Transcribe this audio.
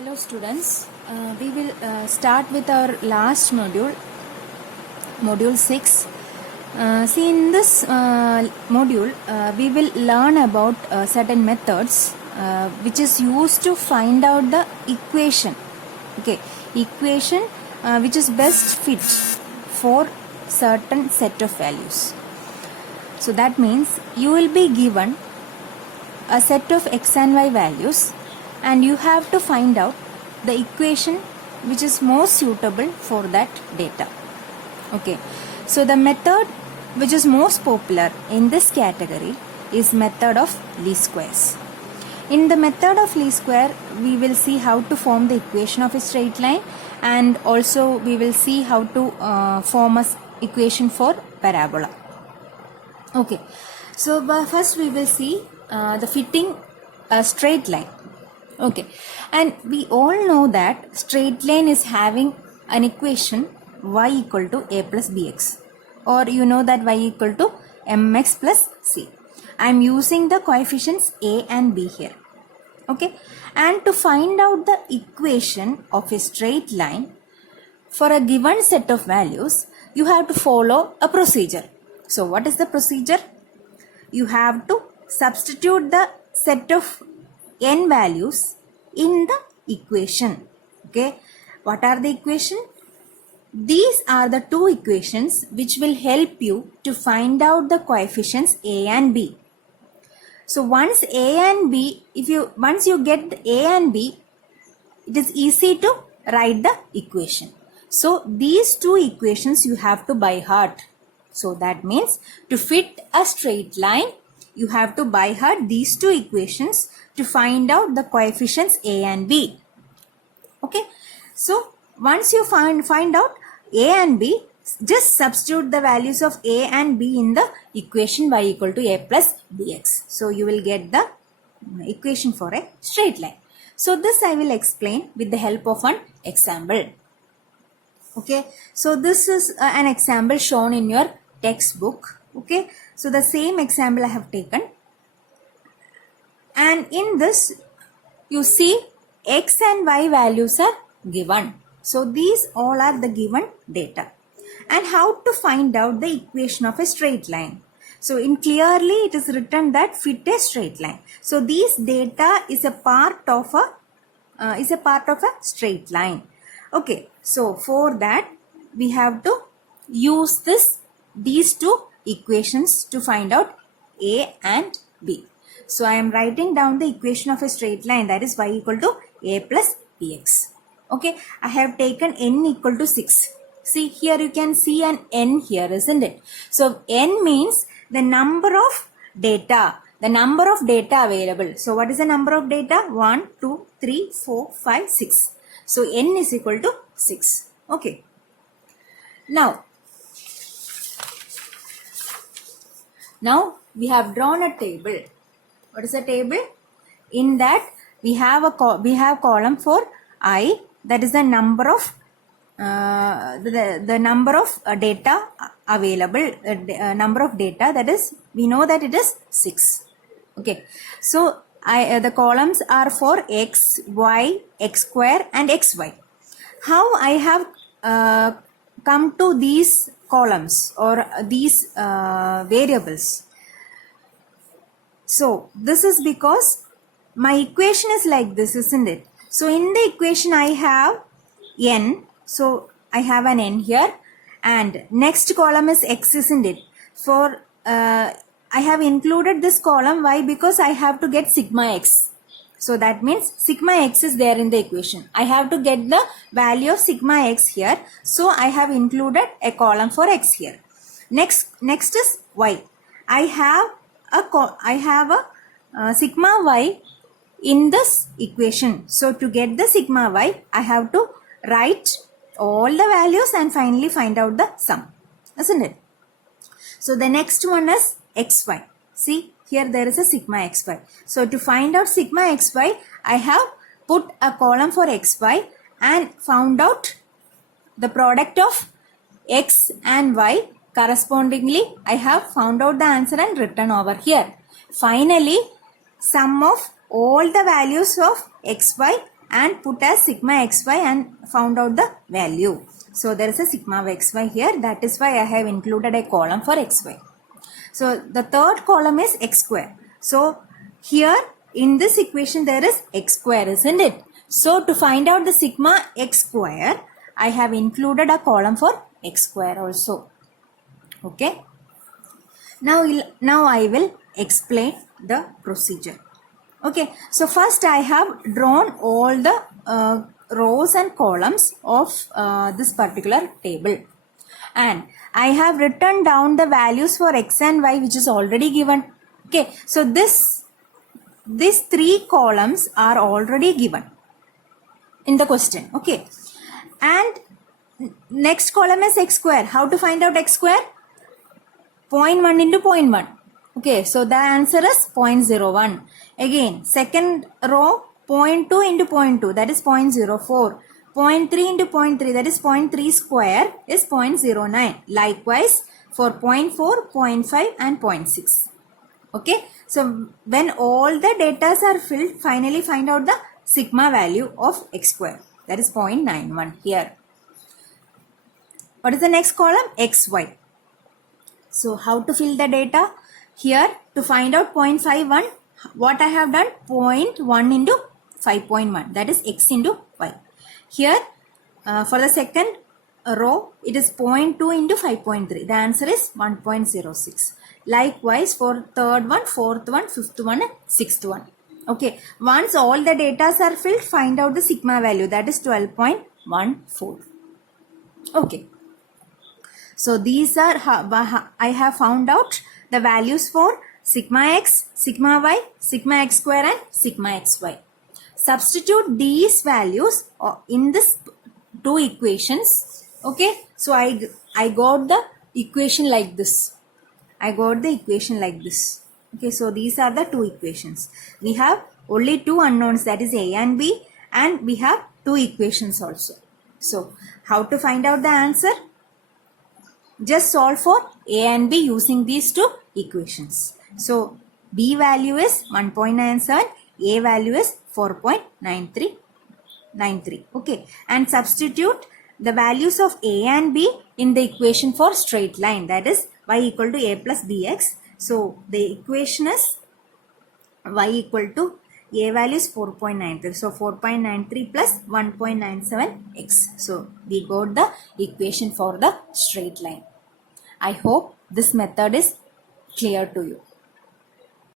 Hello students, we will start with our last module, module 6. See, in this module we will learn about certain methods which is used to find out the equation, equation which is best fit for certain set of values. So that means you will be given a set of x and y values and you have to find out the equation which is most suitable for that data. So the method which is most popular in this category is method of least squares. In the method of least square, we will see how to form the equation of a straight line, and also we will see how to form a equation for parabola. So first we will see the fitting a straight line. And we all know that straight line is having an equation y equal to a plus bx, or you know that y equal to mx plus c. I am using the coefficients a and b here. And to find out the equation of a straight line for a given set of values, you have to follow a procedure. So what is the procedure? You have to substitute the set of n values in the equation. What are the equation? These are the two equations which will help you to find out the coefficients a and b. So once a and b, once you get a and b, it is easy to write the equation. So these two equations you have to by heart. So that means to fit a straight line, you have to by heart these two equations to find out the coefficients a and b. So once you find out a and b, just substitute the values of a and b in the equation y equal to a plus bx. So you will get the equation for a straight line. So this I will explain with the help of an example. So this is an example shown in your textbook. So the same example I have taken, and in this you see x and y values are given. So these all are the given data, and how to find out the equation of a straight line. So in clearly it is written that fit a straight line. So these data is a part of a straight line. So for that we have to use these two equations to find out a and b. So I am writing down the equation of a straight line, that is y equal to a plus bx. I have taken n equal to 6. See, here you can see an n here, isn't it? So n means the number of data available. So what is the number of data? 1, 2, 3, 4, 5, 6. So n is equal to 6. Now we have drawn a table. What is a table? In that we have column for I, that is the number of the number of data available, number of data, that is, we know that it is 6. So the columns are for x, y, x square and xy. How I have come to these columns or these variables? So this is because my equation is like this, isn't it? So in the equation I have n, so I have an n here, and next column is x, isn't it? For I have included this column, why? Because I have to get sigma x. So that means sigma x is there in the equation. I have to get the value of sigma x here. So I have included a column for x here. Next is y. I have a sigma y in this equation. So to get the sigma y, I have to write all the values and finally find out the sum, isn't it? So the next one is xy. See, here there is a sigma xy. So to find out sigma xy, I have put a column for xy and found out the product of x and y. Correspondingly, I have found out the answer and written over here. Finally, sum of all the values of xy and put as sigma xy and found out the value. So there is a sigma xy here. That is why I have included a column for xy. So the third column is x square. So here in this equation there is x square, isn't it? So to find out the sigma x square, I have included a column for x square also. Okay. Now I will explain the procedure. Okay. So first I have drawn all the rows and columns of this particular table. And I have written down the values for x and y which is already given. Okay. So these three columns are already given in the question. Okay. And next column is x square. How to find out x square? 0.1 into 0.1. Okay, so the answer is 0.01. Again, second row 0.2 into 0.2, that is 0.04. 0.3 into 0.3, that is 0.3 square is 0.09. Likewise for 0.4, 0.5 and 0.6. Okay, so when all the data are filled, finally find out the sigma value of x square. That is 0.91 here. What is the next column? xy. So how to fill the data? Here to find out 0.51, what I have done? 0.1 into 5.1, that is x into y. Here for the second row it is 0.2 into 5.3. The answer is 1.06. Likewise for third one, fourth one, fifth one and sixth one. Okay. Once all the data are filled, find out the sigma value, that is 12.14. Okay. So these are how I have found out the values for sigma x, sigma y, sigma x square and sigma xy. Substitute these values in this two equations. Okay. So I got the equation like this. Okay. So these are the two equations. We have only two unknowns, that is a and b, and we have two equations also. So how to find out the answer? Just solve for a and b using these two equations. So b value is 1.97, a value is 4.93. Okay, and substitute the values of a and b in the equation for straight line, that is y equal to a plus bx. So the equation is y equal to a value is 4.93. So 4.93 plus 1.97x. So we got the equation for the straight line. I hope this method is clear to you.